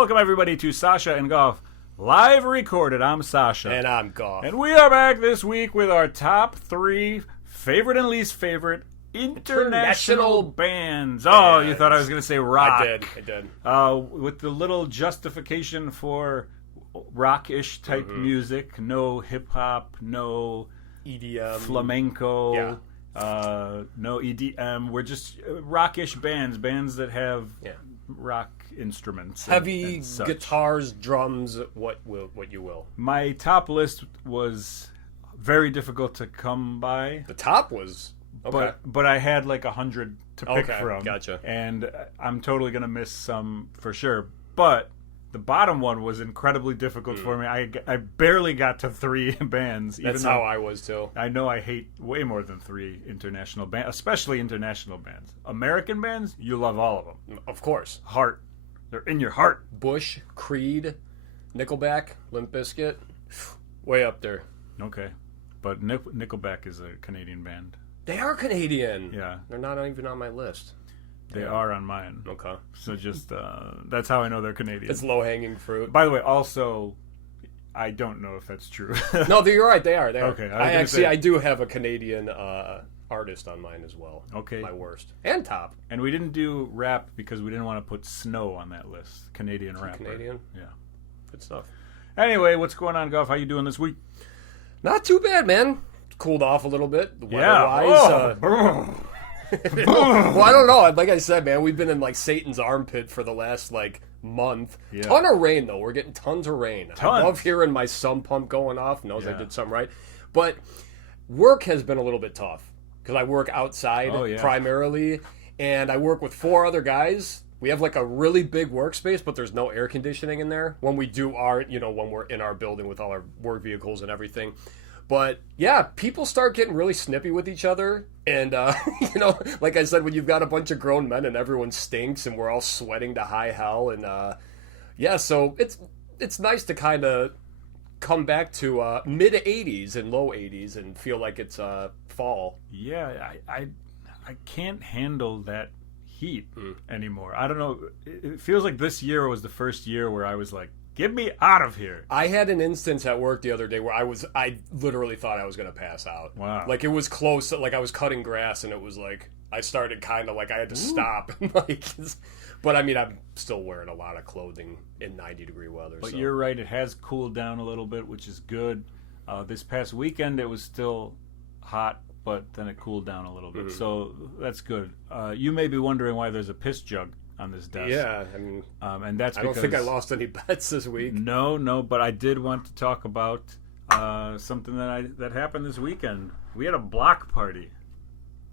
Welcome, everybody, to Sasha and Goff, live recorded. I'm Sasha. And I'm Goff. And we are back this week with our top 3 favorite and least favorite international bands. Oh, you thought I was going to say rock. I did. With the little justification for rock-ish type music. No hip-hop, no EDM. Flamenco. Yeah. No EDM. We're just rock-ish bands that have rock instruments. Heavy and guitars, drums, what you will. My top list was very difficult to come by. The top was okay. But I had like 100 to pick from. Gotcha. And I'm totally going to miss some for sure. But the bottom one was incredibly difficult for me. I barely got to 3 bands. That's how I was too. I know I hate way more than 3 international bands, especially international bands. American bands, you love all of them. Of course. Heart. They're in your heart. Bush, Creed, Nickelback, Limp Bizkit, way up there. Okay. But Nickelback is a Canadian band. They are Canadian. Yeah. They're not even on my list. They are on mine. Okay. So just, that's how I know they're Canadian. It's low-hanging fruit. By the way, also, I don't know if that's true. No, you're right. They are. Okay. I do have a Canadian artist on mine as well. Okay. My worst. And top. And we didn't do rap because we didn't want to put Snow on that list. Canadian rapper. Canadian? Yeah. Good stuff. Anyway, what's going on, Goff? How you doing this week? Not too bad, man. Cooled off a little bit. Yeah. Well, I don't know. Like I said, man, we've been in like Satan's armpit for the last like month. Yeah. Ton of rain though. We're getting tons of rain. Tons. I love hearing my sump pump going off. Knows I did something right. But work has been a little bit tough because I work outside primarily, and I work with 4 other guys. We have like a really big workspace, but there's no air conditioning in there when we do our, when we're in our building with all our work vehicles and everything. But yeah, people start getting really snippy with each other. And, like I said, when you've got a bunch of grown men and everyone stinks and we're all sweating to high hell. And so it's nice to kind of come back to mid 80s and low 80s and feel like it's fall. Yeah, I can't handle that heat anymore. I don't know. It feels like this year was the first year where I was like, get me out of here. I had an instance at work the other day where I literally thought I was going to pass out. Wow. Like, it was close. Like, I was cutting grass, and it was like, I started kind of like I had to stop. But, I mean, I'm still wearing a lot of clothing in 90-degree weather. But you're right. It has cooled down a little bit, which is good. This past weekend, it was still hot, but then it cooled down a little bit. So that's good. You may be wondering why there's a piss jug on this desk. Yeah, I mean, and that's I don't think I lost any bets this week. No, but I did want to talk about something that happened this weekend. We had a block party.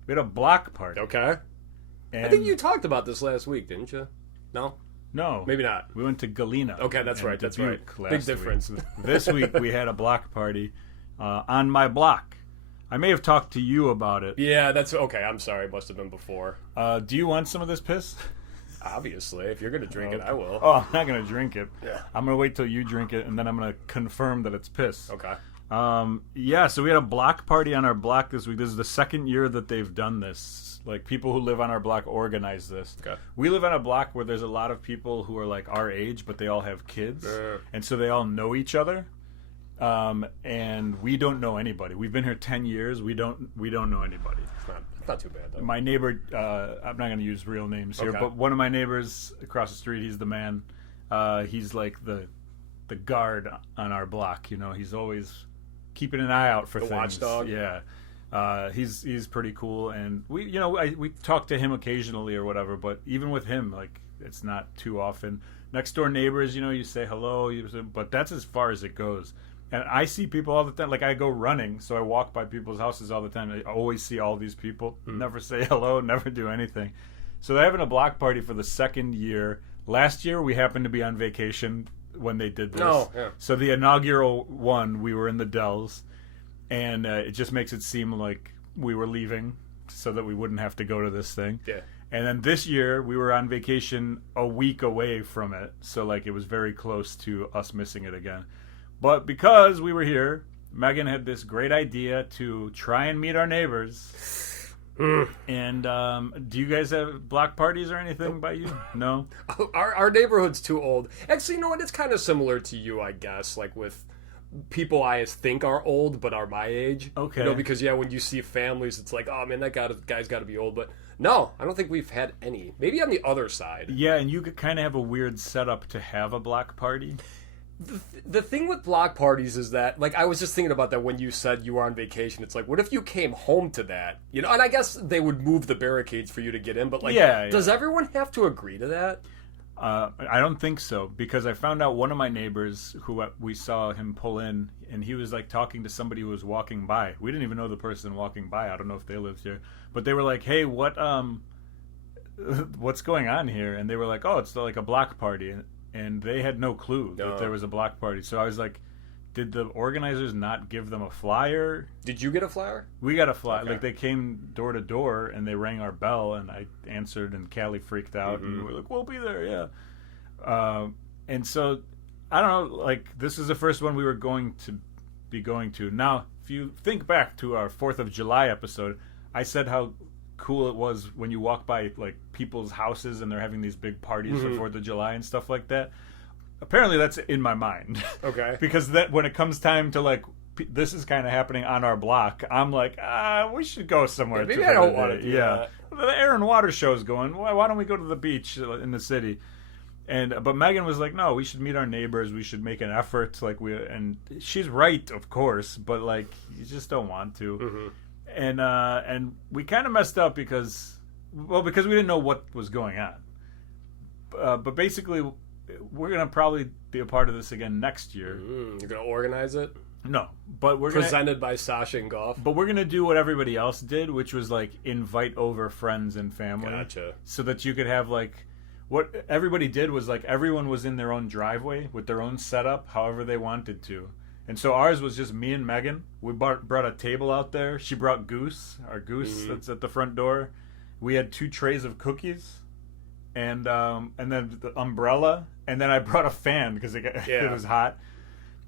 Okay. And I think you talked about this last week, didn't you? No, maybe not. We went to Galena. Okay, that's right. Big difference. This week we had a block party on my block. I may have talked to you about it. Yeah, that's okay. I'm sorry. It must have been before. Do you want some of this piss? Obviously, if you're going to drink it, I will. Oh, I'm not going to drink it. Yeah. I'm going to wait till you drink it, and then I'm going to confirm that it's piss. Okay. So we had a block party on our block this week. This is the second year that they've done this. Like, people who live on our block organize this. Okay. We live on a block where there's a lot of people who are, like, our age, but they all have kids. And so they all know each other. And we don't know anybody. We've been here 10 years. We don't know anybody. Not too bad, though. My neighbor, I'm not going to use real names here, but one of my neighbors across the street, he's the man. He's like the guard on our block. He's always keeping an eye out for things. Watchdog. Yeah. He's pretty cool, and we talk to him occasionally or whatever. But even with him, like, it's not too often. Next door neighbors, you say hello, but that's as far as it goes. And I see people all the time. Like, I go running, so I walk by people's houses all the time. I always see all these people. Never say hello, never do anything. So they're having a block party for the second year. Last year, we happened to be on vacation when they did this. Oh, yeah. So the inaugural one, we were in the Dells. And it just makes it seem like we were leaving so that we wouldn't have to go to this thing. Yeah. And then this year, we were on vacation a week away from it. So, like, it was very close to us missing it again. But because we were here, Megan had this great idea to try and meet our neighbors And do you guys have block parties or anything by you? No? Our neighborhood's too old. Actually, you know what? It's kind of similar to you, I guess, like with people I think are old but are my age. Okay. You know, because, when you see families, it's like, oh, man, that guy's got to be old. But no, I don't think we've had any. Maybe on the other side. Yeah, and you could kind of have a weird setup to have a block party. The thing with block parties is that, like, I was just thinking about that when you said you were on vacation. It's like, what if you came home to that? You know, and I guess they would move the barricades for you to get in, but, like, does everyone have to agree to that? I don't think so, because I found out one of my neighbors who we saw him pull in, and he was, like, talking to somebody who was walking by. We didn't even know the person walking by. I don't know if they lived here. But they were like, hey, what's going on here? And they were like, oh, it's like a block party. And they had no clue that there was a block party. So I was like, did the organizers not give them a flyer? Did you get a flyer? We got a flyer. Okay. Like, they came door to door, and they rang our bell, and I answered, and Callie freaked out. And we were like, we'll be there, yeah. And so, I don't know, like, this is the first one we were going to be going to. Now, if you think back to our 4th of July episode, I said how cool it was when you walk by, like, people's houses and they're having these big parties for 4th of July and stuff like that. Apparently that's in my mind. Okay. Because that when it comes time to, like, this is kind of happening on our block, I'm like, we should go somewhere. Maybe I don't want to do that. The air and water show's going. Why don't we go to the beach in the city? But Megan was like, no, we should meet our neighbors. We should make an effort. And she's right, of course, but, like, you just don't want to. Mm-hmm. And we kind of messed up because we didn't know what was going on. But basically, we're going to probably be a part of this again next year. You're going to organize it? No, but we're presented by Sasa and Goff. But we're going to do what everybody else did, which was, like, invite over friends and family. Gotcha. So that you could have, like, what everybody did was, like, everyone was in their own driveway with their own setup, however they wanted to. And so ours was just me and Megan. We brought a table out there. She brought Goose, our goose that's at the front door. We had 2 trays of cookies, and then the umbrella, and then I brought a fan because it was hot.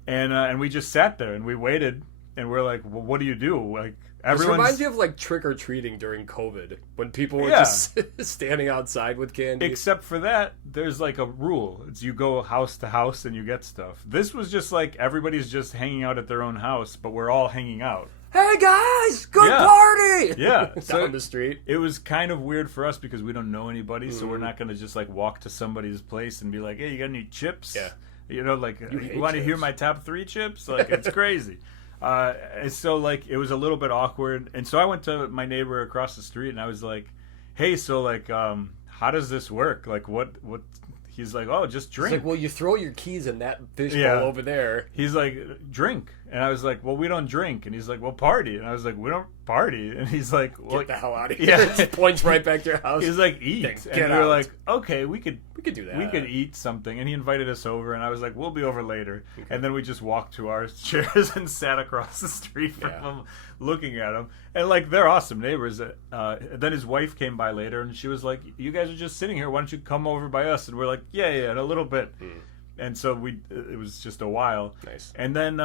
And we just sat there and we waited, and we're like, well, what do you do? Like, this reminds me of, like, trick-or-treating during COVID, when people were just standing outside with candy. Except for that, there's, like, a rule. It's you go house to house and you get stuff. This was just like everybody's just hanging out at their own house, but we're all hanging out. Hey, guys! Good party! Yeah. Down the street. It was kind of weird for us because we don't know anybody, so we're not going to just, like, walk to somebody's place and be like, hey, you got any chips? Yeah. You know, like, you want to hear my top 3 chips? Like, it's crazy. And so, like, it was a little bit awkward. And so I went to my neighbor across the street, and I was like, hey, so, like, how does this work? Like, what? He's like, oh, just drink. He's like, well, you throw your keys in that fishbowl over there. He's like, drink. And I was like, well, we don't drink. And he's like, well, party. And I was like, we don't party. And he's like, well, get the hell out of here. Yeah. Just points right back to your house. He's like, eat. And we were like, okay, we could do that. We could eat something. And he invited us over, and I was like, we'll be over later. Okay. And then we just walked to our chairs and sat across the street from him, looking at him. And, like, they're awesome neighbors. Then his wife came by later, and she was like, you guys are just sitting here. Why don't you come over by us? And we're like, yeah, in a little bit. And so it was just a while. Nice. And then,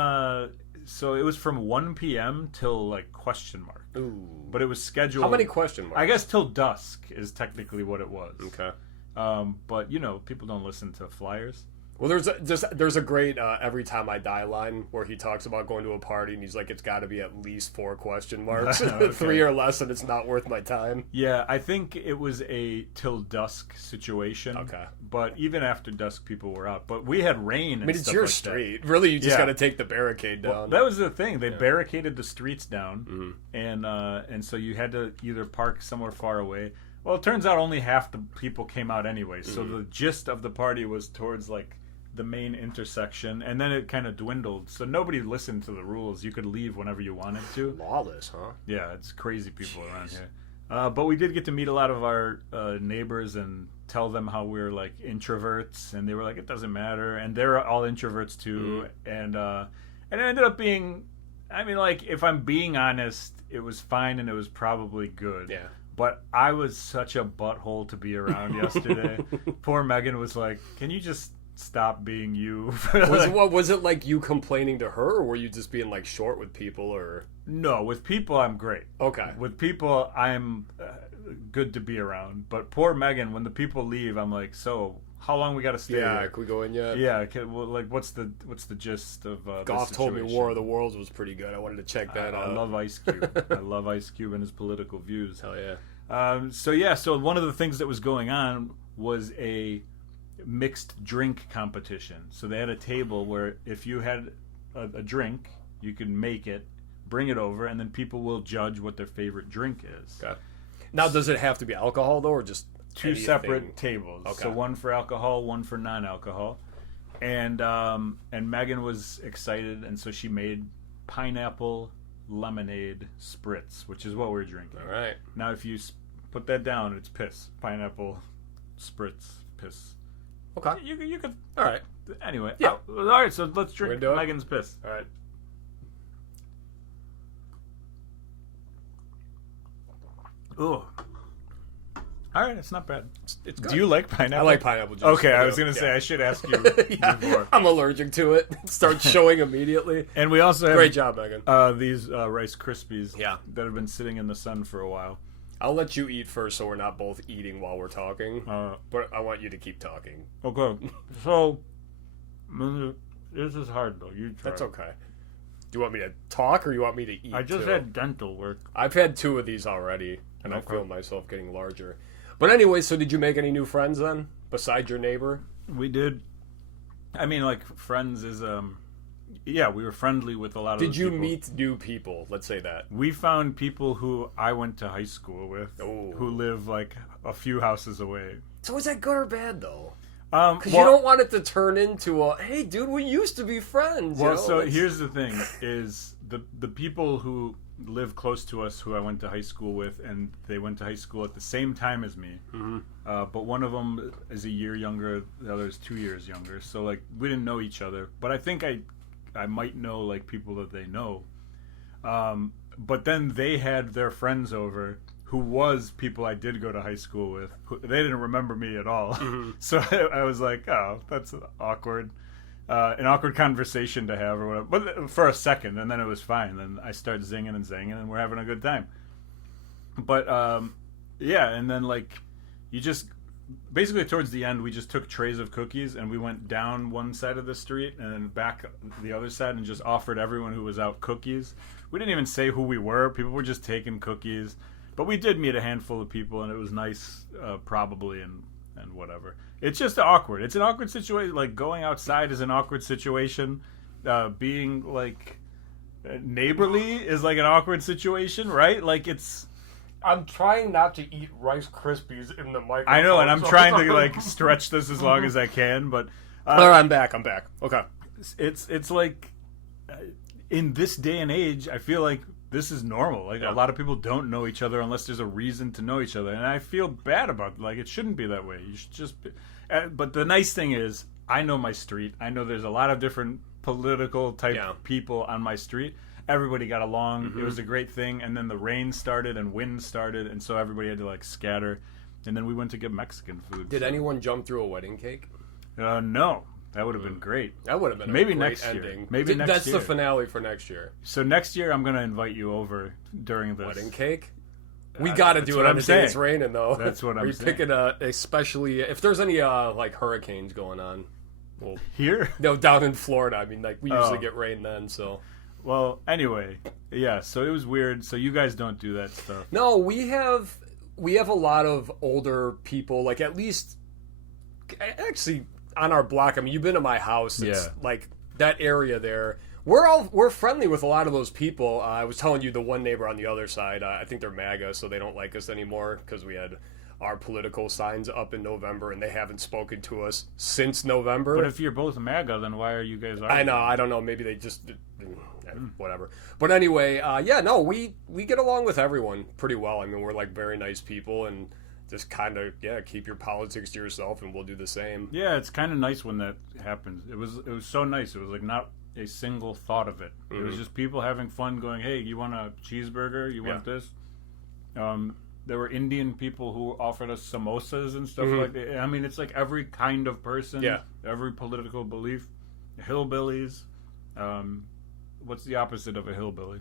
so it was from 1 p.m. till, like, question mark. Ooh. But it was scheduled. How many question marks? I guess till dusk is technically what it was. Okay. But, you know, people don't listen to flyers. Well, there's a great Every Time I Die line where he talks about going to a party, and he's like, it's got to be at least 4 question marks. Okay. 3 or less, and it's not worth my time. Yeah, I think it was a till dusk situation. Okay. But even after dusk, people were out. But we had rain and it's your like street. That. Really, you just got to take the barricade down. Well, that was the thing. They barricaded the streets down, and so you had to either park somewhere far away. Well, it turns out only half the people came out anyway. So the gist of the party was towards, like, the main intersection, and then it kind of dwindled. So nobody listened to the rules. You could leave whenever you wanted to. Lawless, huh? Yeah, it's crazy people around here. But we did get to meet a lot of our neighbors and tell them how we're, like, introverts, and they were like, it doesn't matter. And they're all introverts too. And it ended up being, I mean, like, if I'm being honest, it was fine and it was probably good. Yeah. But I was such a butthole to be around yesterday. Poor Megan was like, can you just stop being you. Was it like you complaining to her, or were you just being like short with people, or? No, with people I'm great. Okay. With people I'm good to be around. But poor Megan, when the people leave, I'm like, so how long we got to stay? Yeah, here? can we go in yet? Yeah, like what's the gist of Goff told me War of the Worlds was pretty good. I wanted to check that out. I love Ice Cube. I love Ice Cube and his political views. Hell yeah. So one of the things that was going on was a mixed drink competition. So they had a table where if you had a drink, you can make it, bring it over, and then people will judge what their favorite drink is. Okay. Now, does it have to be alcohol though, or just two anything? Separate tables? Okay. So one for alcohol, one for non-alcohol, and Megan was excited, and so she made pineapple lemonade spritz, which is what we're drinking. All right. Now, if you put that down, it's piss. Pineapple spritz, piss. Okay. You could. All right. Anyway. Yeah. All right. So let's drink do it? Megan's piss. All right. Ooh. All right, it's not bad. It's good. Do you like pineapple? I like pineapple juice. Okay, I was going to say I should ask you before. I'm allergic to it. It starts showing immediately. And we also have great job, Megan. These Rice Krispies that have been sitting in the sun for a while. I'll let you eat first, so we're not both eating while we're talking. But I want you to keep talking. Okay. So this is hard though. You try. That's okay. Do you want me to talk or you want me to eat? I just had dental work. I've had 2 of these already, and I feel myself getting larger. But anyway, so did you make any new friends then, besides your neighbor? We did. I mean, like, friends is, yeah, we were friendly with a lot of Did you people. meet new people? Let's say that. We found people who I went to high school with, who live, like, a few houses away. So is that good or bad, though? Because you don't want it to turn into a, hey, dude, we used to be friends. Well, so here's the thing, is the people who live close to us who I went to high school with, and they went to high school at the same time as me. Mm-hmm. But one of them is a year younger, the other is 2 years younger. So, like, we didn't know each other. But I think I might know, like, people that they know. But then they had their friends over who was people I did go to high school with. They didn't remember me at all. Mm-hmm. So I was like, oh, that's awkward. An awkward conversation to have or whatever. But for a second, and then it was fine. Then I start zinging and zanging, and we're having a good time. But, yeah, and then, like, you just... Basically, towards the end, we just took trays of cookies, and we went down one side of the street and then back the other side and just offered everyone who was out cookies. We didn't even say who we were. People were just taking cookies. But we did meet a handful of people, and it was nice, probably, and whatever. It's just awkward. It's an awkward situation. Like, going outside is an awkward situation. Being, like, neighborly is, like, an awkward situation, right? Like, it's... I'm trying not to eat Rice Krispies in the microphone. I know, and I'm trying to, like, stretch this as long as I can, but... All right, I'm back. Okay. It's like, in this day and age, I feel like this is normal. Like, a lot of people don't know each other unless there's a reason to know each other, and I feel bad about it. Like, it shouldn't be that way. You should just be... But the nice thing is, I know my street. I know there's a lot of different political type people on my street. Everybody got along. Mm-hmm. It was a great thing. And then the rain started and wind started, and so everybody had to, like, scatter. And then we went to get Mexican food. Did anyone jump through a wedding cake? No. That would have been great. That would have been maybe a great next ending. Year. Maybe next That's year. The finale for next year. So next year, I'm going to invite you over during this. Wedding cake? We got to do it on the day it's raining, though. That's what I'm saying. We pick it, especially if there's any like hurricanes going on. Well, here? No, down in Florida. I mean, like, we usually get rain then, so. Well, anyway, yeah. So it was weird. So you guys don't do that stuff. No, we have a lot of older people. Like, at least, actually, on our block. I mean, you've been to my house. It's like that area there. We're friendly with a lot of those people. I was telling you the one neighbor on the other side. I think they're MAGA, so they don't like us anymore because we had our political signs up in November, and they haven't spoken to us since November. But if you're both MAGA, then why are you guys arguing? I know. I don't know. Maybe they just whatever. But anyway, we get along with everyone pretty well. I mean, we're like very nice people, and just kind of keep your politics to yourself, and we'll do the same. Yeah, it's kind of nice when that happens. It was so nice. It was like not a single thought of it. It was just people having fun, going, "Hey, you want a cheeseburger? You want this?" there were Indian people who offered us samosas and stuff like that. I mean, it's like every kind of person, every political belief. Hillbillies. What's the opposite of a hillbilly?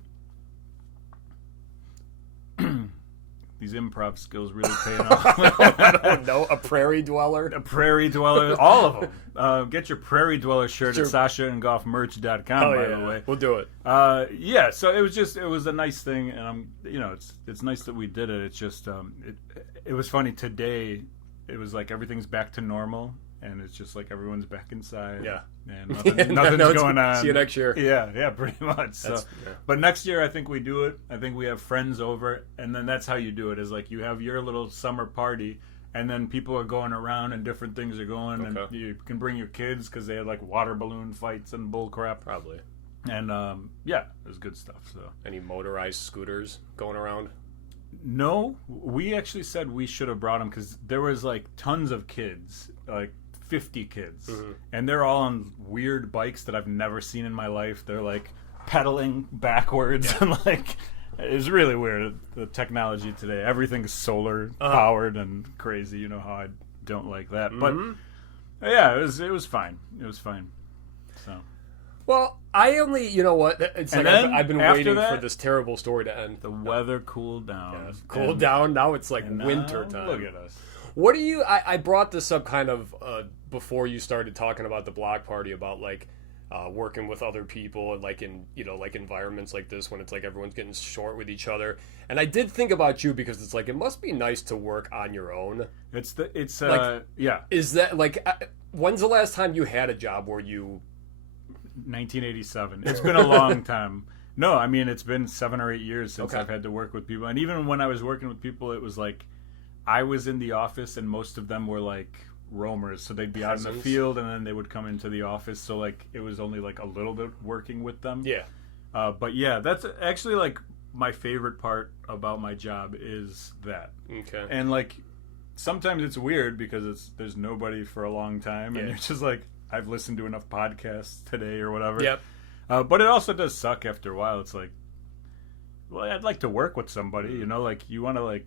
These improv skills really paying off. I don't know. A prairie dweller? A prairie dweller. All of them. Get your prairie dweller shirt at sasaandgoffmerch.com, by the way. We'll do it. Yeah, so it was a nice thing, and it's nice that we did it. It's just, it was funny today. It was like everything's back to normal, and it's just like everyone's back inside. Yeah. And nothing's going on. See you next year. Yeah, pretty much. But next year, I think we do it. I think we have friends over, and then that's how you do it. Is like you have your little summer party, and then people are going around, and different things are going, and you can bring your kids because they had like water balloon fights and bull crap. Probably. And it was good stuff. So any motorized scooters going around? No, we actually said we should have brought them because there was like tons of kids, like 50 kids, and they're all on weird bikes that I've never seen in my life. They're like pedaling backwards and like it's really weird. The technology today, everything's solar powered and crazy. You know how I don't like that, but yeah, it was fine. It was fine. So. Well, you know what? It's like I've been waiting for this terrible story to end. The weather cooled down. Yeah, cooled down. Now it's like winter time. Look at us. What do you? I brought this up kind of before you started talking about the block party, about like working with other people and like in like environments like this when it's like everyone's getting short with each other. And I did think about you because it's like it must be nice to work on your own. Yeah. Is that like when's the last time you had a job where you? 1987. It's been a long time. No, I mean it's been 7 or 8 years since I've had to work with people, and even when I was working with people, it was like. I was in the office, and most of them were like roamers, so they'd be out in the field, and then they would come into the office. So like it was only like a little bit working with them. Yeah. But yeah, that's actually like my favorite part about my job is that. Okay. And like sometimes it's weird because there's nobody for a long time, and you're just like, I've listened to enough podcasts today or whatever. Yep. But it also does suck after a while. It's like, well, I'd like to work with somebody, you know, like you want to like.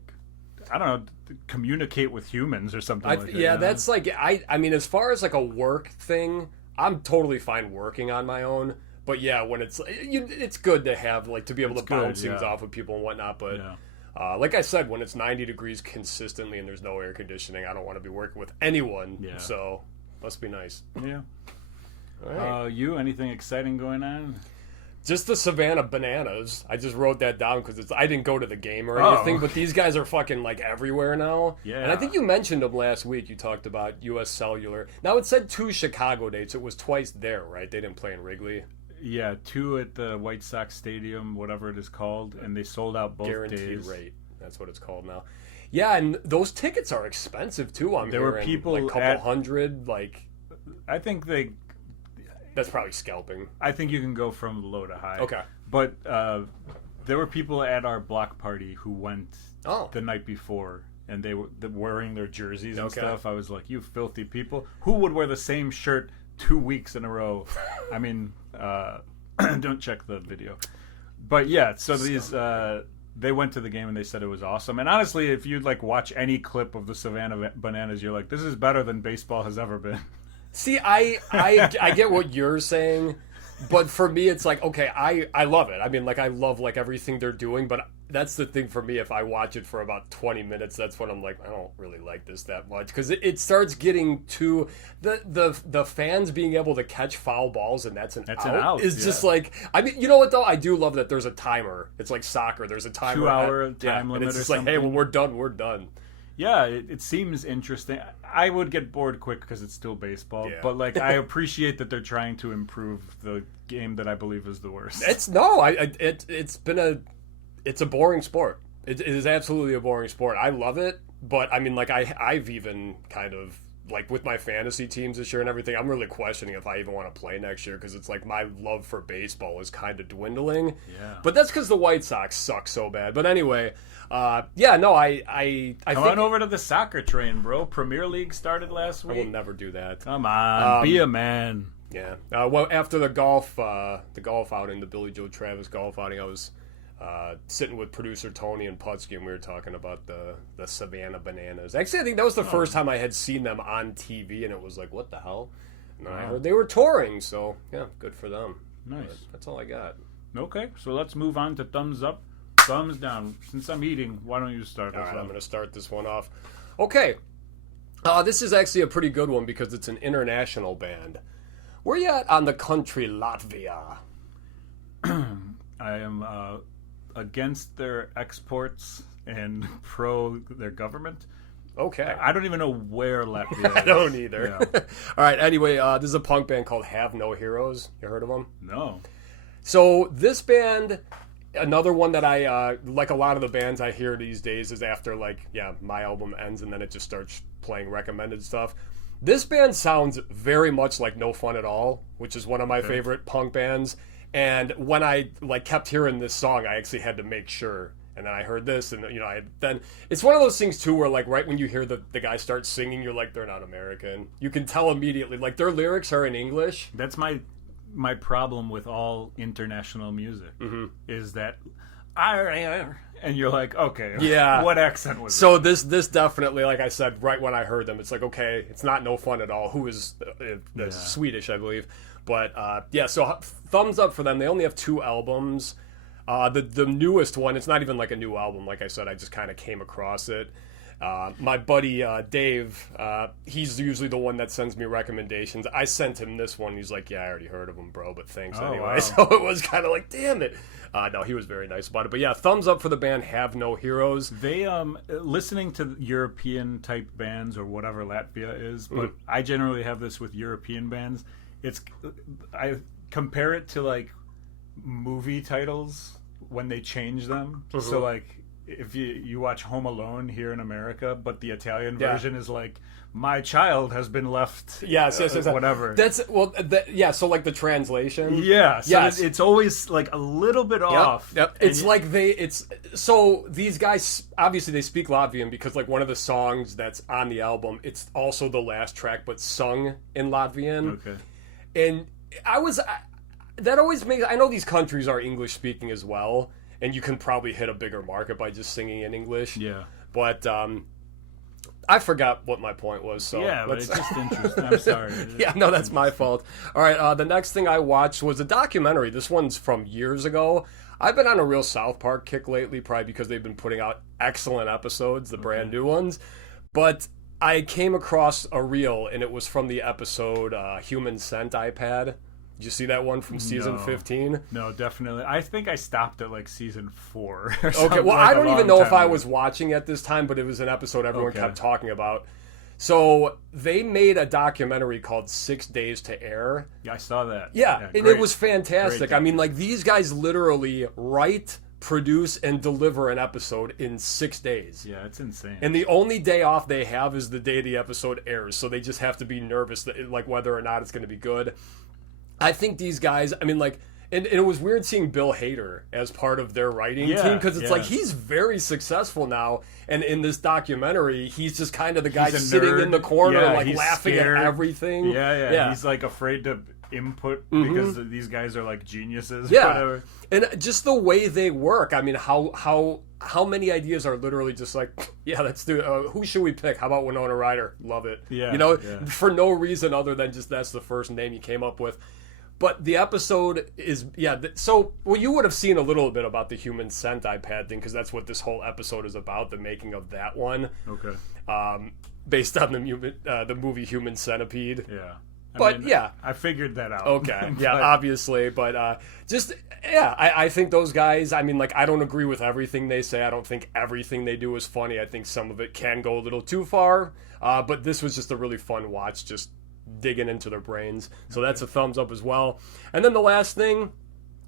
I don't know, communicate with humans or something like that. Yeah, that's like, I mean, as far as like a work thing, I'm totally fine working on my own. But yeah, when it's good to have, like, to be able to bounce things off with people and whatnot. But like I said, when it's 90 degrees consistently and there's no air conditioning, I don't want to be working with anyone. Yeah. So, must be nice. Yeah. All right. Anything exciting going on? Just the Savannah Bananas. I just wrote that down because I didn't go to the game or anything, but these guys are fucking like everywhere now. Yeah. And I think you mentioned them last week. You talked about U.S. Cellular. Now it said 2 Chicago dates. It was twice there, right? They didn't play in Wrigley. Yeah, 2 at the White Sox Stadium, whatever it is called, and they sold out both Guaranteed days. Rate. That's what it's called now. Yeah, and those tickets are expensive too. There were people like a couple hundred. Like, I think they. That's probably scalping. I think you can go from low to high. Okay. But there were people at our block party who went the night before, and they were wearing their jerseys and stuff. I was like, you filthy people. Who would wear the same shirt 2 weeks in a row? I mean, don't check the video. But yeah, so these... they went to the game and they said it was awesome. And honestly, if you'd like watch any clip of the Savannah Bananas, you're like, this is better than baseball has ever been. See, I get what you're saying, but for me, it's like, okay, I love it. I mean, like, I love, like, everything they're doing, but that's the thing for me. If I watch it for about 20 minutes, that's when I'm like, I don't really like this that much. Because it starts getting to the fans being able to catch foul balls, and that's an out. It's just like, I mean, you know what, though? I do love that there's a timer. It's like soccer. There's a timer. 2-hour time limit, and it's just or like, something. hey, when we're done. Yeah, it seems interesting. I would get bored quick because it's still baseball, but like I appreciate that they're trying to improve the game that I believe is the worst. It's a boring sport. It is absolutely a boring sport. I love it, but I mean, like I've even kind of like with my fantasy teams this year and everything, I'm really questioning if I even want to play next year because it's like my love for baseball is kind of dwindling. Yeah, but that's because the White Sox suck so bad. But anyway. I Come on over to the soccer train, bro. Premier League started last week. I will never do that. Come on, be a man. Yeah. Well, after the golf outing, the Billy Joe Travis golf outing, I was sitting with producer Tony and Putsky, and we were talking about the Savannah Bananas. Actually, I think that was the first time I had seen them on TV, and it was like, what the hell? And I heard they were touring, so yeah, good for them. Nice. But that's all I got. Okay, so let's move on to thumbs up, thumbs down. Since I'm eating, why don't you start us off? All right, I'm going to start this one off. Okay, this is actually a pretty good one because it's an international band. Where you at on the country Latvia? I am against their exports and pro their government. Okay. I don't even know where Latvia is. I don't either. Yeah. All right, anyway, this is a punk band called Have No Heroes. You heard of them? No. So this band, another one that I, like a lot of the bands I hear these days is after, like, yeah, my album ends and then it just starts playing recommended stuff. This band sounds very much like No Fun at All, which is one of my favorite punk bands. And when I, like, kept hearing this song, I actually had to make sure. And then I heard this, and, you know, then it's one of those things, too, where, like, right when you hear the guy start singing, you're like, they're not American. You can tell immediately. Like, their lyrics are in English. That's my problem with all international music, is that, and you're like, okay, yeah, what accent was so it? This definitely, like I said, right when I heard them, it's like, okay, it's not No Fun at All, who is Swedish, I believe. But, yeah, so thumbs up for them. They only have 2 albums. The newest one, it's not even like a new album. Like I said, I just kind of came across it. My buddy Dave, he's usually the one that sends me recommendations. I sent him this one. He's like, yeah, I already heard of him, bro, but thanks anyway. Wow. So it was kind of like, damn it. No, he was very nice about it. But yeah, thumbs up for the band Have No Heroes. They, listening to European type bands or whatever Latvia is, but I generally have this with European bands. I compare it to like movie titles when they change them. So like if you watch Home Alone here in America, but the Italian version is like, my child has been left. Yes, whatever. That's yeah. So like the translation. Yeah. So yes. It's always like a little bit off. Yep. It's like so these guys obviously they speak Latvian because like one of the songs that's on the album, it's also the last track but sung in Latvian. Okay. And that always makes, I know these countries are English speaking as well, and you can probably hit a bigger market by just singing in English. Yeah. But I forgot what my point was. So yeah, but it's just interesting. I'm sorry. Yeah, no, that's my fault. All right, the next thing I watched was a documentary. This one's from years ago. I've been on a real South Park kick lately, probably because they've been putting out excellent episodes, the brand new ones. But I came across a reel, and it was from the episode Human Scent iPad. Did you see that one from season 15? No, definitely. I think I stopped at like season 4. Okay, well, I don't even know if I was watching at this time, but it was an episode everyone kept talking about. So they made a documentary called 6 Days to Air. Yeah, I saw that. Yeah, and it was fantastic. I mean, like, these guys literally write, produce, and deliver an episode in 6 days. Yeah, it's insane. And the only day off they have is the day the episode airs, so they just have to be nervous that, like, whether or not it's going to be good. I think these guys, I mean, like, and it was weird seeing Bill Hader as part of their writing team, because it's like he's very successful now, and in this documentary, he's just kind of the guy sitting in the corner, like, laughing at everything. Yeah. He's, like, afraid to input because these guys are, like, geniuses or whatever. And just the way they work, I mean, how many ideas are literally just like, yeah, let's do it. Who should we pick? How about Winona Ryder? Love it. Yeah, you know, for no reason other than just that's the first name you came up with. But the episode is, so, well, you would have seen a little bit about the Human Scent iPad thing, because that's what this whole episode is about, the making of that one. Okay. Based on the movie Human Centipede. Yeah. I figured that out. Okay. Yeah, obviously. But I think those guys, I mean, like, I don't agree with everything they say. I don't think everything they do is funny. I think some of it can go a little too far. But this was just a really fun watch, just digging into their brains. So that's a thumbs up as well. And then the last thing,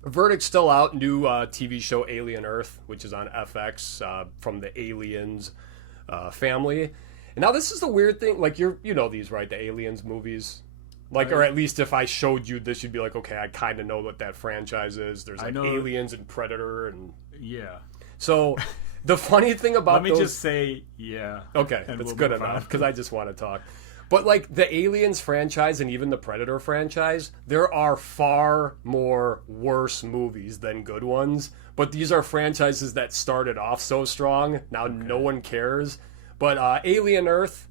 verdict's still out, new TV show Alien Earth, which is on FX, from the Aliens family. And now this is the weird thing, like, you know these, right? The Aliens movies. Like, or at least if I showed you this, you'd be like, okay, I kind of know what that franchise is. There's like Aliens and Predator and... Yeah. So the funny thing about Let me just say, yeah. Okay, that's good enough, because I just want to talk. But like the Aliens franchise and even the Predator franchise, there are far more worse movies than good ones. But these are franchises that started off so strong. Now no one cares. But Alien Earth,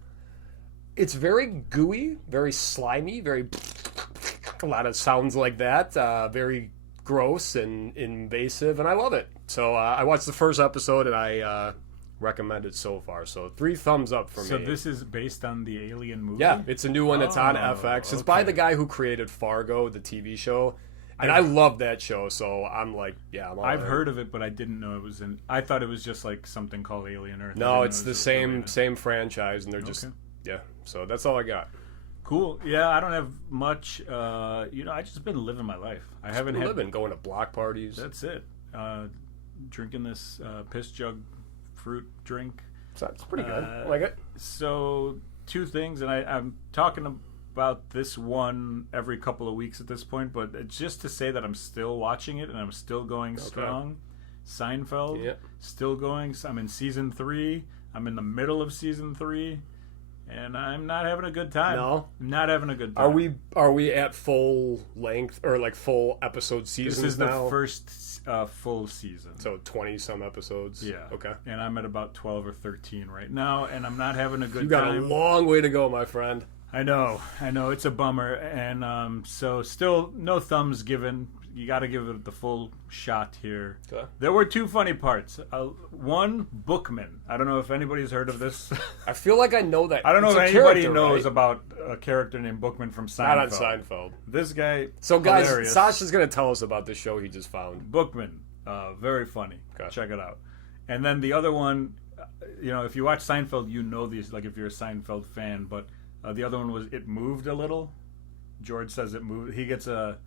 it's very gooey, very slimy, very a lot of sounds like that. Very gross and invasive, and I love it. So I watched the first episode, and I recommend it so far. So 3 thumbs up for me. So this is based on the Alien movie? Yeah, it's a new one that's on FX. It's by the guy who created Fargo, the TV show. And I love that show, so I'm like, yeah, I'm all I've heard of it, but I didn't know it was in... I thought it was just like something called Alien Earth. No, it's the same franchise, and they're just... Yeah, so that's all I got. Cool. Yeah, I don't have much. I just been living my life. I haven't had... going to block parties. That's it. Drinking this piss jug fruit drink. So it's pretty good. I like it. So, 2 things, and I'm talking about this one every couple of weeks at this point, but it's just to say that I'm still watching it and I'm still going strong. Seinfeld, still going. I'm in season 3. I'm in the middle of season 3, and I'm not having a good time. No, I'm not having a good time. Are we at full length or like full episode seasons? This is now? the first full season. So 20 some episodes. Yeah. Okay. And I'm at about 12 or 13 right now, and I'm not having a good time. You got a long way to go, my friend. I know, it's a bummer, and so still no thumbs given. You got to give it the full shot here. Okay. There were 2 funny parts. One, Bookman. I don't know if anybody's heard of this. I feel like I know that. I don't know if anybody knows about a character named Bookman from Seinfeld. Not on Seinfeld. This guy, so guys, hilarious. Sasha's going to tell us about the show he just found. Bookman, very funny. Okay. Check it out. And then the other one, if you watch Seinfeld, you know these, like if you're a Seinfeld fan, but the other one was It Moved a Little. George says it moved. He gets a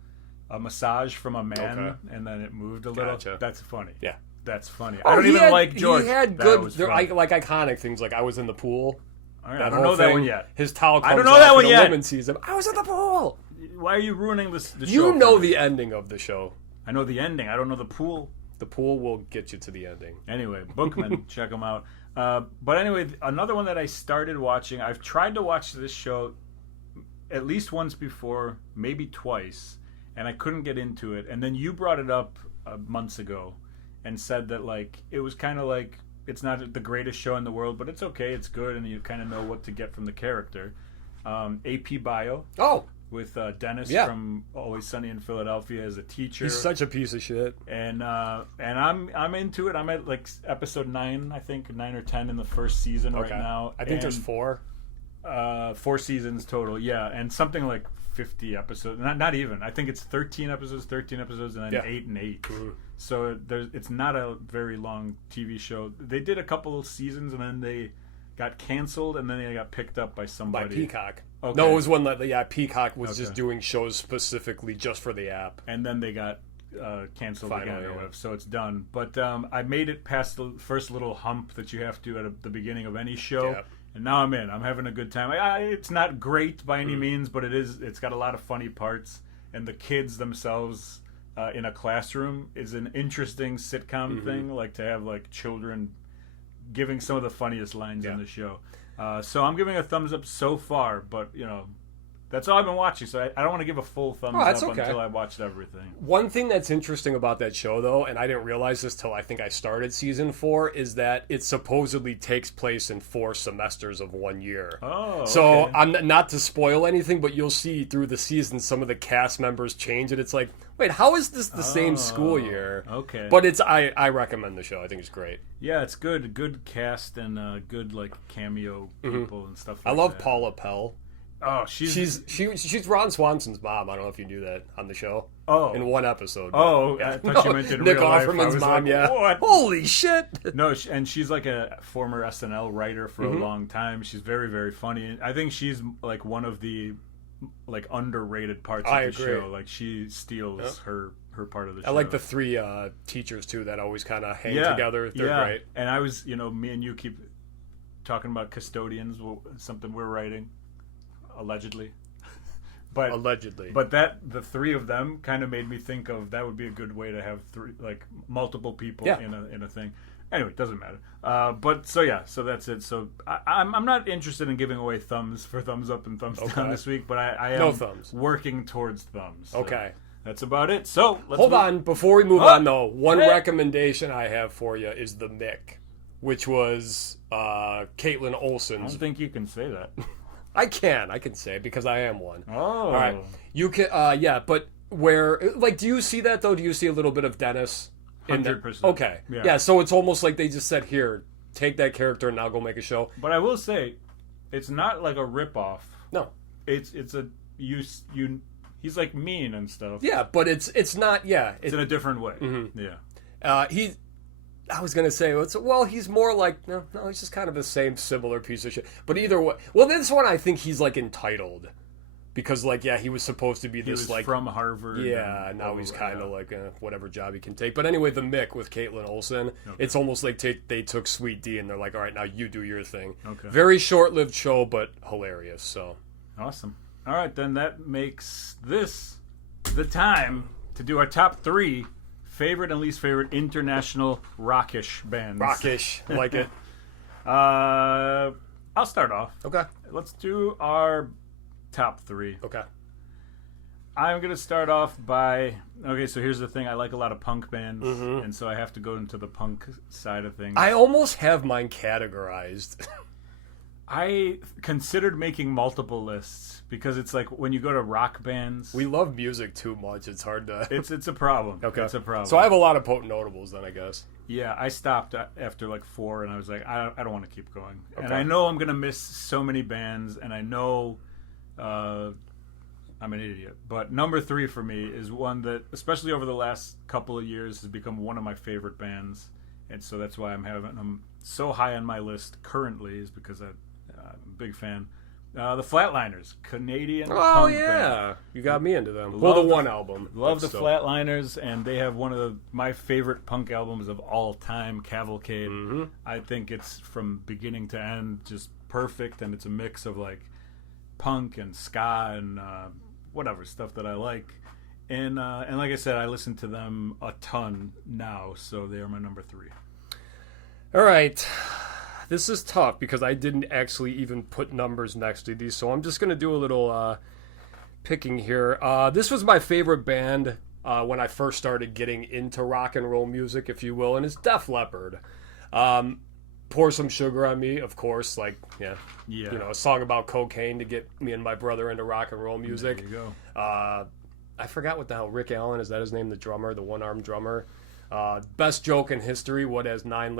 massage from a man, and then it moved a little. Gotcha. That's funny. Yeah. That's funny. I don't even like George. He had good, like iconic things, like I was in the pool. All right, I don't know that one yet. His towel comes I don't know that one yet. Woman sees him. I was in the pool. Why are you ruining the show? You know the ending of the show. I know the ending. I don't know the pool. The pool will get you to the ending. Anyway, Bookman, check them out. But anyway, another one that I started watching, I've tried to watch this show at least once before, maybe twice, and I couldn't get into it. And then you brought it up months ago and said that like it was kind of like it's not the greatest show in the world, but it's okay, it's good, and you kind of know what to get from the character. AP Bio. Oh. With Dennis from Always Sunny in Philadelphia as a teacher. He's such a piece of shit. And I'm into it. I'm at like episode 9, I think 9 or 10 in the first season right now. I think there's 4. 4 seasons total, yeah, and something like 50 episodes. Not even. I think it's 13 episodes, and then 8 and 8. Mm-hmm. So it's not a very long TV show. They did a couple of seasons, and then they got canceled, and then they got picked up by somebody. By Peacock. Okay. No, it was one that Peacock was just doing shows specifically just for the app. And then they got canceled again or whatever, so it's done. But I made it past the first little hump that you have to at the beginning of any show. Yeah. And now I'm in. I'm having a good time. It's not great by any means, but it's got a lot of funny parts. And the kids themselves in a classroom is an interesting sitcom thing, like to have like children giving some of the funniest lines in the show. So I'm giving a thumbs up so far, but that's all I've been watching. So I don't want to give a full thumbs up until I watched everything. One thing that's interesting about that show, though, and I didn't realize this till I think I started season 4, is that it supposedly takes place in 4 semesters of 1 year. Oh, so I'm not to spoil anything, but you'll see through the season some of the cast members change, and it's like, wait, how is this the same school year? Okay, but I recommend the show. I think it's great. Yeah, it's good cast and good like cameo people and stuff. Like I love that. Paula Pell. Oh, she's Ron Swanson's mom. I don't know if you knew that on the show. Oh, in one episode. Oh, I thought you meant in Nick real life. Offerman's mom. Like, what? Holy shit! No, and she's like a former SNL writer for a long time. She's very, very funny. I think she's like one of the like underrated parts of the show. Like she steals her part of the show. I like the 3 teachers too that always kind of hang together. They're great. And I was, me and you keep talking about custodians, something we're writing. Allegedly. But allegedly. But the three of them kind of made me think of that would be a good way to have multiple people in a thing. Anyway, it doesn't matter. So that's it. So I'm not interested in giving away thumbs for thumbs up and thumbs down this week, but I am working towards thumbs. So okay. That's about it. So hold on. Before we move on, though, one recommendation I have for you is the Mick, which was Caitlin Olsen's. I don't think you can say that. I can say it because I am one. Oh. All right. You can, but where, do you see that, though? Do you see a little bit of Dennis? 100%. Okay. Yeah, so it's almost like they just said, here, take that character and now go make a show. But I will say, it's not like a ripoff. No. It's a, he's like mean and stuff. Yeah, but it's not, It's in a different way. Mm-hmm. Yeah. I was going to say, he's more like, no, he's just kind of the same similar piece of shit. But either way, this one I think he's like entitled. Because, he was supposed to be this, from Harvard. Yeah, and now he's kind of like whatever job he can take. But anyway, the Mick with Caitlin Olsen, it's almost like they took Sweet D and they're like, all right, now you do your thing. Okay. Very short-lived show, but hilarious, so. Awesome. All right, then that makes this the time to do our top 3 favorite and least favorite international rockish bands. Rockish, like it. I'll start off. Okay. Let's do our top 3. Okay. I'm going to start off by... Okay, so here's the thing. I like a lot of punk bands, and so I have to go into the punk side of things. I almost have mine categorized. I considered making multiple lists because it's like when you go to rock bands... We love music too much. It's hard to... It's a problem. Okay. It's a problem. So I have a lot of potent notables then, I guess. Yeah, I stopped after 4, and I was like, I don't want to keep going. Okay. And I know I'm going to miss so many bands, and I know... I'm an idiot, but number 3 for me is one that, especially over the last couple of years, has become one of my favorite bands, and so that's why I'm having them so high on my list currently, is because I'm a big fan. The Flatliners, Canadian punk band. You got me into them. The one album. Love the Flatliners, and they have one of my favorite punk albums of all time, Cavalcade. Mm-hmm. I think it's from beginning to end just perfect, and it's a mix of punk and ska and whatever stuff that I like, and like I said, I listen to them a ton now, so they are my number 3. All right, this is tough because I didn't actually even put numbers next to these, so I'm just gonna do a little picking here. This was my favorite band when I first started getting into rock and roll music, if you will, and it's Def Leppard. Pour Some Sugar on Me, of course, a song about cocaine to get me and my brother into rock and roll music. There you go. I forgot what the hell, Rick Allen, is that his name, the drummer, the one-armed drummer? Best joke in history, what has 9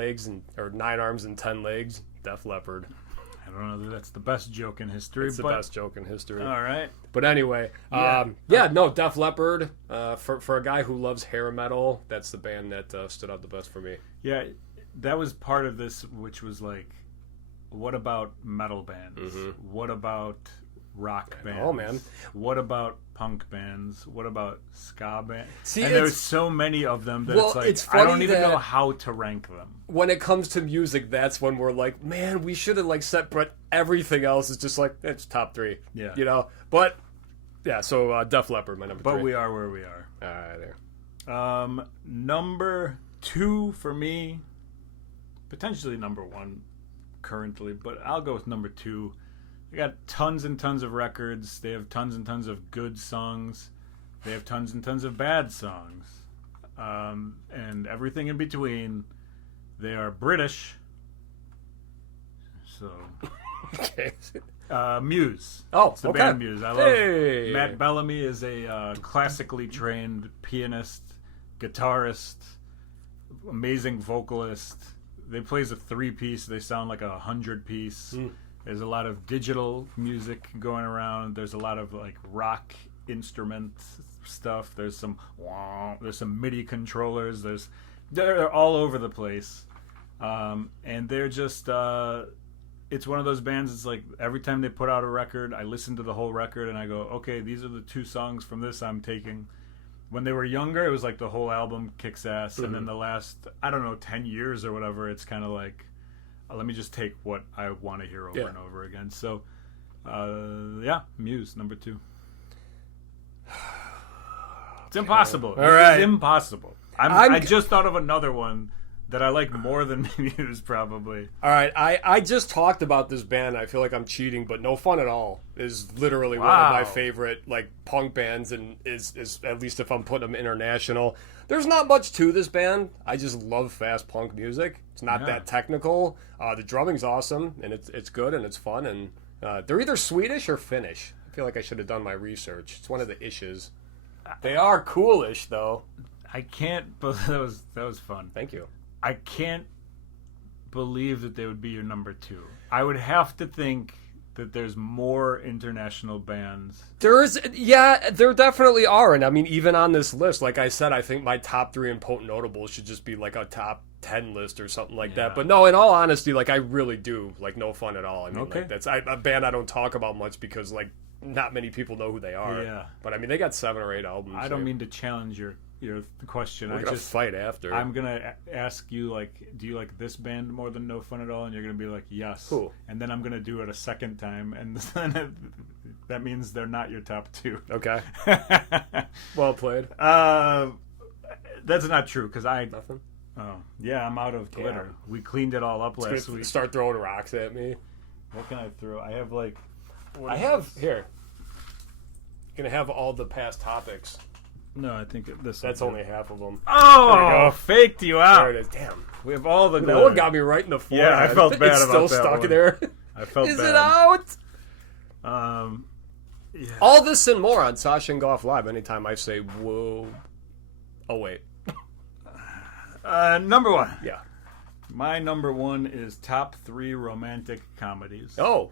arms and 10 legs? Def Leppard. I don't know that that's the best joke in history. It's the best joke in history. All right. But anyway, Def Leppard, for a guy who loves hair metal, that's the band that stood out the best for me. Yeah. That was part of this, which was what about metal bands? Mm-hmm. What about rock bands? Oh, man. What about punk bands? What about ska bands? See, and there's so many of them that it's funny I don't even know how to rank them. When it comes to music, that's when we're like, man, we should have set, but everything else is just it's top 3. Yeah. But, yeah, so Def Leppard, my number 3. But we are where we are. All right, there. Number 2 for me... Potentially number 1 currently, but I'll go with number 2. They got tons and tons of records. They have tons and tons of good songs. They have tons and tons of bad songs. And everything in between. They are British. So. Okay. Muse. Oh, it's the okay. band Muse. I love Matt Bellamy is a classically trained pianist, guitarist, amazing vocalist. They plays a 3-piece. They sound like a 100-piece. There's a lot of digital music going around. There's a lot of rock instrument stuff. There's some MIDI controllers. They're all over the place, and they're just. It's one of those bands. It's every time they put out a record, I listen to the whole record and I go, okay, these are the 2 songs from this I'm taking. When they were younger, it was the whole album kicks ass, and then the last, 10 years or whatever, it's kind of let me just take what I want to hear over and over again. So, Muse, number 2. It's impossible. All right. It's impossible. I just thought of another one that I like more than Muse, probably. All right, I just talked about this band. I feel like I'm cheating, but No Fun at All is literally one of my favorite like punk bands, and is at least if I'm putting them international. There's not much to this band. I just love fast punk music. It's not that technical. The drumming's awesome, and it's good and it's fun. And they're either Swedish or Finnish. I feel like I should have done my research. It's one of the issues. They are coolish though. I can't. But that was fun. Thank you. I can't believe that they would be your number 2. I would have to think that there's more international bands. There definitely are. And I mean, even on this list, like I said, I think my top 3 important notables should just be like a top 10 list or something like that. But no, in all honesty, like I really do like No Fun at All. I mean, like, that's a band I don't talk about much because like not many people know who they are. Yeah. But I mean, they got 7 or 8 albums. I don't mean to challenge your question. We're gonna fight after. I'm gonna ask you, like, do you like this band more than No Fun at All? And you're gonna be like, yes. Cool. And then I'm gonna do it a second time, and then that means they're not your top 2. Okay. Well played. That's not true because Nothing. Oh yeah, I'm out of glitter. Yeah. We cleaned it all up last week. Start throwing rocks at me. What can I throw? I have like. Here. Gonna have all the past topics. No, I think that's only half of them. Oh, faked you out. There it is. Damn. We have all the glitter. That one got me right in the forehead. Yeah, I felt bad it's about that. It's still stuck one. there. I felt is bad. Is it out? Yeah. All this and more on Sasa and Goff Live. Anytime I say whoa. Oh wait. Number 1. Yeah. My number 1 is top 3 romantic comedies. Oh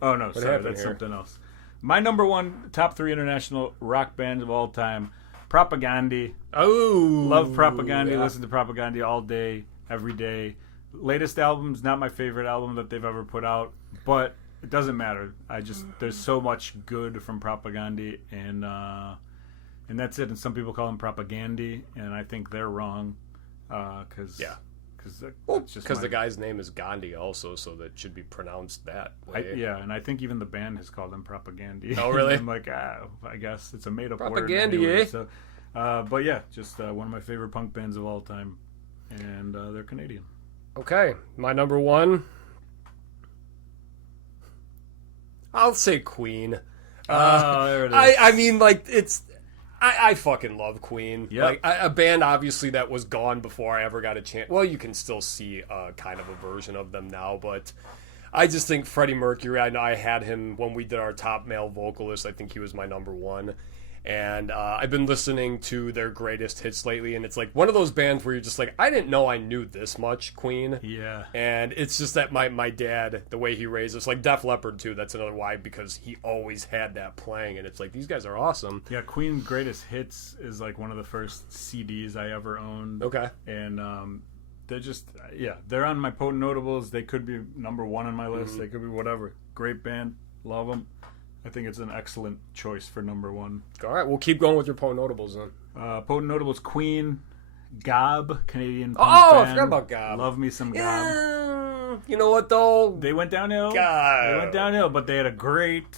no, sorry, that's something else. My number 1 top 3 international rock bands of all time, Propaganda. Oh, love Propaganda. Yeah. Listen to Propaganda all day, every day. Latest album's not my favorite album that they've ever put out, but it doesn't matter. There's so much good from Propaganda, and that's it. And some people call them Propagandy, and I think they're wrong, because the guy's name is Gandhi also, so that should be pronounced that way. And I think even the band has called them Propaganda. Oh, really? I'm like, I guess it's a made-up word. Propaganda, anyway, so, but yeah, just one of my favorite punk bands of all time, and they're Canadian. Okay, my number 1. I'll say Queen. There it is. I mean, like, it's... I fucking love Queen. Yep. Like a band, obviously, that was gone before I ever got a chance. Well, you can still see kind of a version of them now, but I just think Freddie Mercury, I know I had him when we did our top male vocalist. I think he was my number 1. And I've been listening to their greatest hits lately, and it's like one of those bands where you're just like, I didn't know I knew this much Queen. Yeah. And it's just that my dad, the way he raised us, like Def Leppard too, that's another why, because he always had that playing, and it's like, these guys are awesome. Yeah, Queen Greatest Hits is like one of the first CDs I ever owned. Okay. And they're just, they're on my potent notables. They could be number 1 on my list. Mm-hmm. They could be whatever. Great band. Love them. I think it's an excellent choice for number 1. All right, we'll keep going with your potent notables then. Potent notables: Queen, Gob, Canadian punk band. I forgot about Gob. Love me some Gob. Yeah, you know what though? They went downhill. God. They went downhill, but they had a great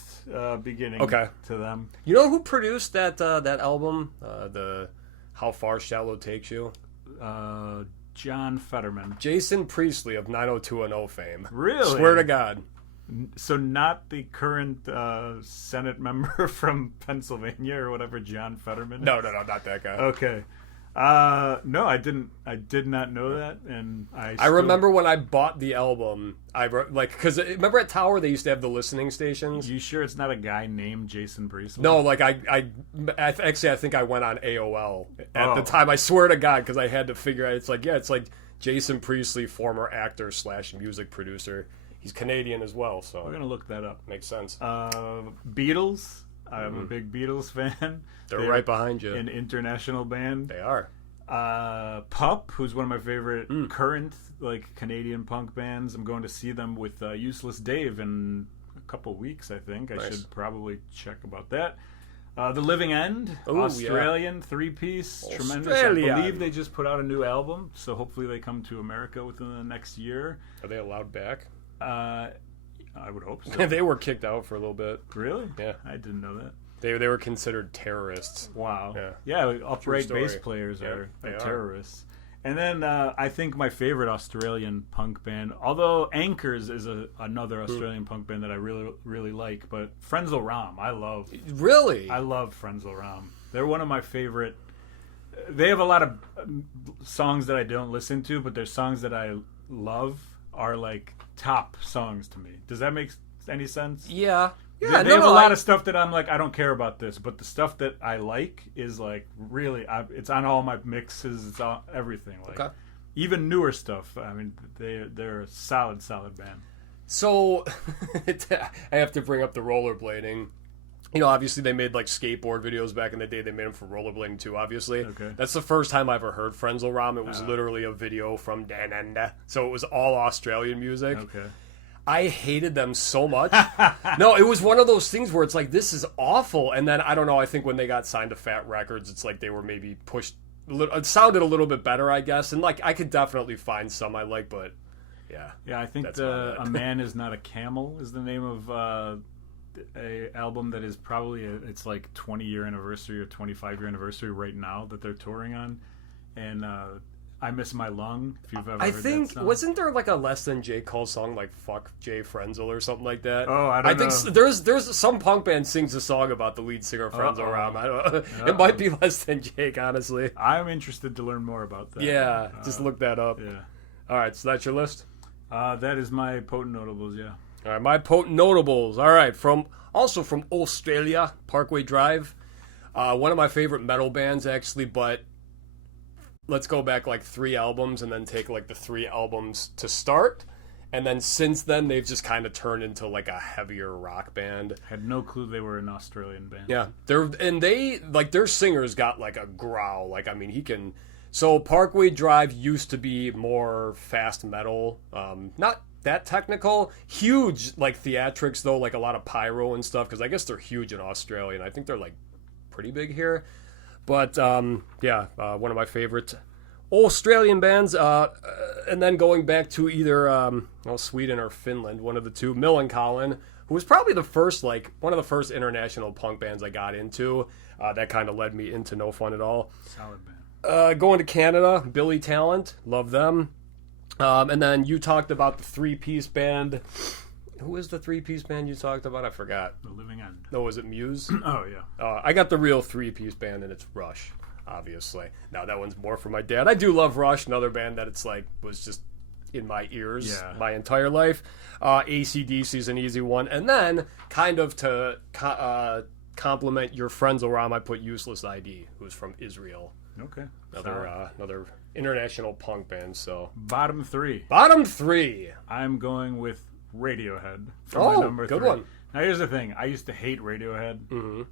beginning. To them. You know who produced that album? The How Far Shallow Takes You. John Fetterman. Jason Priestley of 90210 fame. Really? Swear to God. So not the current Senate member from Pennsylvania or whatever, John Fetterman? No, not that guy. Okay. No, I did not know that, and I remember when I bought the album, because remember at Tower they used to have the listening stations. You sure it's not a guy named Jason Priestley? No, like I think I went on AOL at the time. I swear to God, because I had to figure out. It's like Jason Priestley, former actor / music producer. He's Canadian as well, so we're gonna look that up. Makes sense. Beatles. I'm a big Beatles fan. They're right behind you. An international band. They are. Pup, who's one of my favorite current Canadian punk bands. I'm going to see them with Useless Dave in a couple weeks, I think. Nice. I should probably check about that. The Living End, Australian 3-piece, tremendous. I believe they just put out a new album, so hopefully they come to America within the next year. Are they allowed back? I would hope so. They were kicked out for a little bit. Really? Yeah. I didn't know that. They were considered terrorists. Wow. Yeah, upright bass players are terrorists. And then I think my favorite Australian punk band, although Anchors is another Australian punk band that I really, really like, but Frenzal Rhomb, I love. Really? I love Frenzal Rhomb. They're one of my favorite. They have a lot of songs that I don't listen to, but their songs that I love are like top songs to me. Does that make any sense? Yeah. Yeah, they have a lot of stuff that I'm like, I don't care about this, but the stuff that I like is like really, it's on all my mixes, it's on everything. Like, even newer stuff. I mean, they're a solid band. So, I have to bring up the rollerblading. You know, obviously they made like skateboard videos back in the day. They made them for rollerblading too, obviously. Okay. That's the first time I ever heard Frenzal Rhomb. It was literally a video from Dananda. So it was all Australian music. Okay. I hated them so much. No, it was one of those things where it's like, this is awful. And then, I don't know, I think when they got signed to Fat Records, it's like they were maybe pushed, it sounded a little bit better, I guess. And like, I could definitely find some I like, but yeah. Yeah, I think A Man Is Not a Camel is the name of a album that is probably, it's like 20-year anniversary or 25-year anniversary right now that they're touring on. And I Miss My Lung, if you've ever heard that song. Wasn't there like a Less Than J. Cole song like Fuck Jay Frenzal or something like that? Oh, I don't know. I think there's some punk band sings a song about the lead singer Frenzal Rhomb. I don't know. It might be Less Than Jake, honestly. I'm interested to learn more about that. Yeah, just look that up. Yeah. All right, so that's your list? That is my potent notables, yeah. All right, my potent notables. All right, also from Australia, Parkway Drive. One of my favorite metal bands, actually, but let's go back like 3 albums and then take like the 3 albums to start. And then since then, they've just kind of turned into like a heavier rock band. Had no clue they were an Australian band. Yeah, their singer's got like a growl. Like, I mean, he can. So Parkway Drive used to be more fast metal, not that technical. Huge like theatrics though, like a lot of pyro and stuff. Because I guess they're huge in Australia, and I think they're like pretty big here. But, one of my favorite Australian bands. And then going back to either Sweden or Finland, one of the two, Millencolin, who was probably one of the first international punk bands I got into. That kind of led me into No Fun at All. Solid band. Going to Canada, Billy Talent, love them. And then you talked about the 3-piece band. Who is the 3-piece band you talked about? I forgot. The Living End. No, was it Muse? Oh, yeah. I got the real 3-piece band, and it's Rush, obviously. Now, that one's more for my dad. I do love Rush, another band that it's like was just in my ears my entire life. AC/DC's an easy one. And then, kind of to compliment your Frenzal Rhomb, I put Useless ID, who's from Israel. Okay. Another international punk band, so. Bottom 3. I'm going with Radiohead for my number 3. Good one. Now here's the thing. I used to hate Radiohead. Mm-hmm.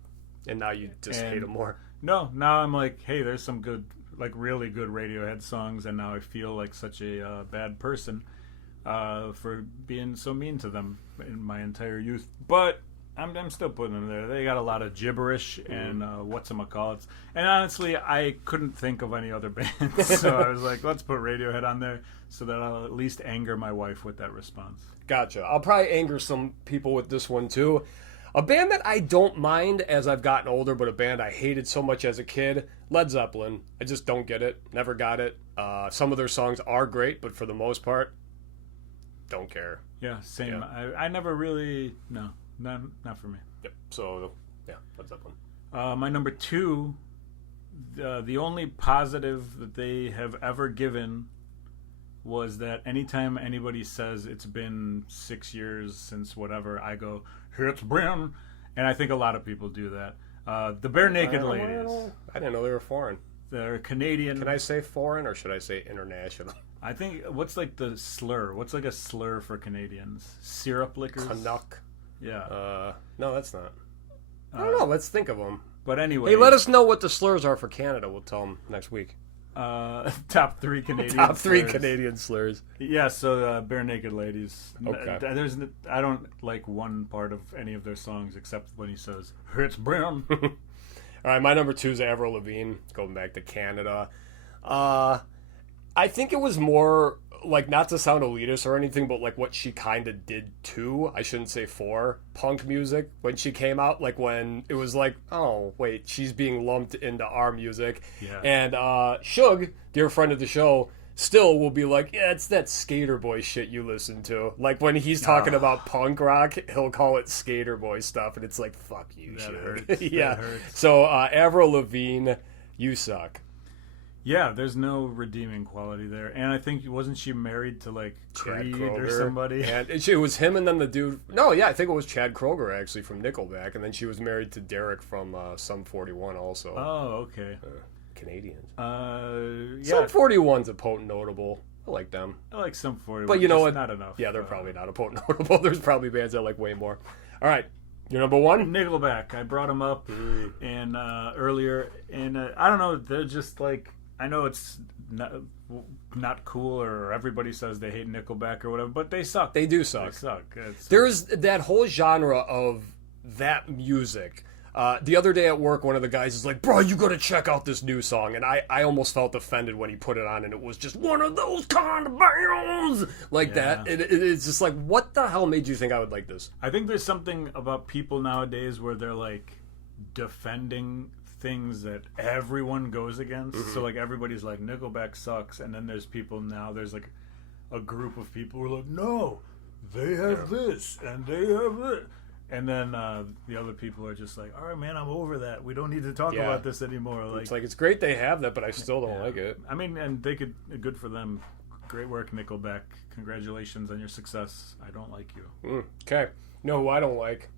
And now you just hate them more. No, now I'm like, hey, there's some good, like really good Radiohead songs, and now I feel like such a bad person for being so mean to them in my entire youth. But I'm still putting them there. They got a lot of gibberish and whatchamacallits. And honestly, I couldn't think of any other bands. So I was like, let's put Radiohead on there so that I'll at least anger my wife with that response. Gotcha. I'll probably anger some people with this one too. A band that I don't mind as I've gotten older, but a band I hated so much as a kid, Led Zeppelin. I just don't get it. Never got it. Some of their songs are great, but for the most part, don't care. Yeah, same. Yeah. I never really... No. Not for me. Yep. So, yeah, Led Zeppelin. My number 2, the only positive that they have ever given was that anytime anybody says it's been 6 years since whatever, I go, it's been, and I think a lot of people do that. The Bare Naked Ladies. I didn't know they were foreign. They're Canadian. Can I say foreign or should I say international? I think, what's like the slur? What's like a slur for Canadians? Syrup liquors? Canuck. Yeah. No, that's not. I don't know. Let's think of them. But anyway. Hey, let us know what the slurs are for Canada. We'll tell them next week. Top 3 Canadian Top 3 slurs. Canadian slurs. Yeah, so Bare Naked Ladies. Okay. I don't like one part of any of their songs except when he says, it's brown. All right, my number 2 is Avril Lavigne, going back to Canada. I think it was more like, not to sound elitist or anything, but like what she kind of did to, I shouldn't say for, punk music when she came out, like when it was like, oh wait, she's being lumped into our music. Yeah. And Suge, dear friend of the show, still will be like, yeah, it's that skater boy shit you listen to. Like when he's talking about punk rock, he'll call it skater boy stuff, and it's like, fuck you, that Suge. hurts. Yeah. That hurts. So Avril Lavigne, you suck. Yeah, there's no redeeming quality there. And I think, wasn't she married to, like, Creed or somebody? And it was him and then the dude... No, yeah, I think it was Chad Kroeger, actually, from Nickelback. And then she was married to Derek from Sum 41 also. Oh, okay. Canadians. Yeah. Sum 41's a potent notable. I like them. I like Sum 41. But you know what? Not enough. Yeah, they're probably not a potent notable. There's probably bands I like way more. All right. Your number one? Nickelback. I brought them up and earlier. And I don't know. They're just like... I know it's not cool, or everybody says they hate Nickelback or whatever, but they suck. They do suck. They suck. There's that whole genre of that music. The other day at work, one of the guys is like, bro, you gotta check out this new song. And I almost felt offended when he put it on, and it was just one of those kind of bands like that. It's just like, what the hell made you think I would like this? I think there's something about people nowadays where they're like defending things that everyone goes against. So like everybody's like, Nickelback sucks, and then there's like a group of people who are like, no, they have this and they have this, and then the other people are just like, all right, man, I'm over that, we don't need to talk about this anymore. Like, it's great they have that, but I still don't like it. I mean, and they could, good for them, great work, Nickelback, congratulations on your success. I don't like you. Okay, you know who I don't like?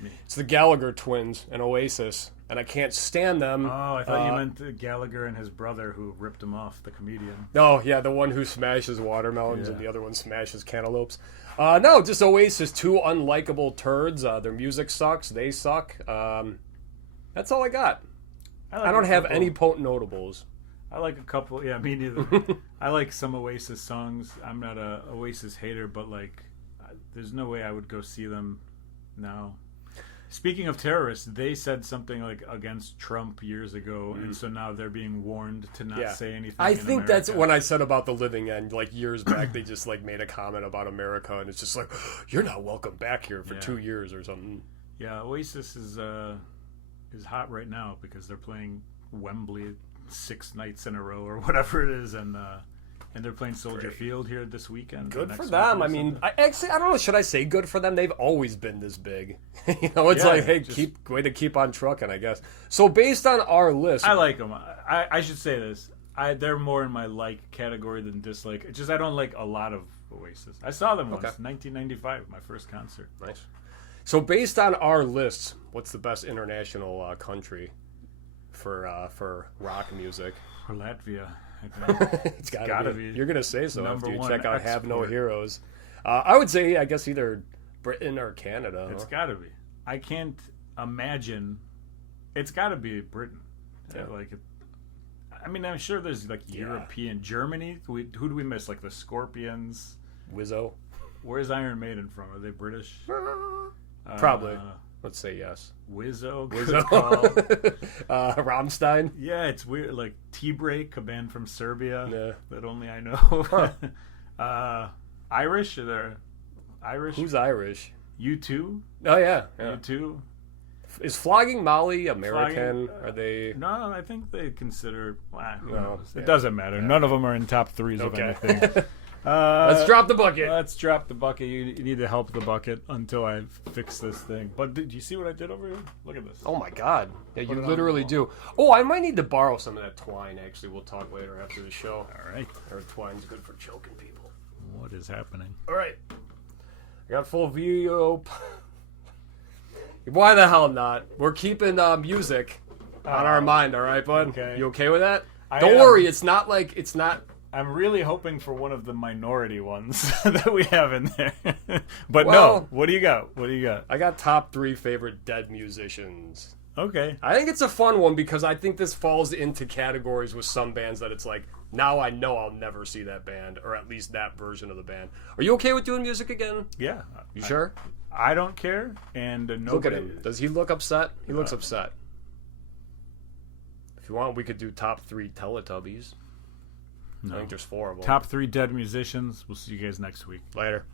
Me. It's the Gallagher twins and Oasis, and I can't stand them. Oh, I thought you meant Gallagher and his brother who ripped him off, the comedian. Oh, yeah, the one who smashes watermelons and the other one smashes cantaloupes. No, just Oasis, two unlikable turds. Their music sucks. They suck. That's all I got. I don't have any potent notables. I like a couple. Yeah, me neither. I like some Oasis songs. I'm not a Oasis hater, but like, there's no way I would go see them now. Speaking of terrorists, they said something like against Trump years ago, and so now they're being warned to not say anything. I think that's when I said about the living end, like years back, they just like made a comment about America, and it's just like, you're not welcome back here for 2 years or something. Yeah, Oasis is hot right now because they're playing Wembley 6 nights in a row or whatever it is, and they're playing Soldier Field here this weekend. Good for them. I mean, I don't know. Should I say good for them? They've always been this big. You know, it's like, hey, way to keep on trucking, I guess. So based on our list, I like them. I should say this. They're more in my like category than dislike. It's just I don't like a lot of Oasis. I saw them once, 1995, my first concert. Nice. So based on our lists, what's the best international country for rock music? For Latvia. It's gotta be. You're gonna say so after you check out Have No Heroes. I would say, I guess, either Britain or Canada. It's gotta be. I can't imagine. It's gotta be Britain. Yeah. I mean, I'm sure there's like European, Germany. Who do we miss? Like the Scorpions. Wizzo. Where's Iron Maiden from? Are they British? Probably. Let's say yes. Wizzo. Rammstein. Yeah, it's weird. Like T-Break, a band from Serbia that only I know. Huh. Irish? Are there Irish? Who's Irish? U2? Oh, yeah. U2? Is Flogging Molly American? Are they... No, I think they consider... Who knows? Yeah. It doesn't matter. Yeah. None of them are in top threes of anything. Let's drop the bucket. Let's drop the bucket. You need to help the bucket until I fix this thing. But did you see what I did over here? Look at this. Oh my god. Yeah, you literally do. Oh, I might need to borrow some of that twine, actually. We'll talk later after the show. All right. Or twine's good for choking people. What is happening? All right. I got full video. Why the hell not? We're keeping music on our mind, all right, bud? Okay. You okay with that? Don't worry, it's not... I'm really hoping for one of the minority ones that we have in there. But no, what do you got? I got top 3 favorite dead musicians. Okay. I think it's a fun one because I think this falls into categories with some bands that it's like, now I know I'll never see that band, or at least that version of the band. Are you okay with doing music again? Yeah. You sure? I don't care, and nobody... Look at him. Does he look upset? He looks upset. If you want, we could do top 3 Teletubbies. No. I think there's 4 of them. Top 3 dead musicians. We'll see you guys next week. Later.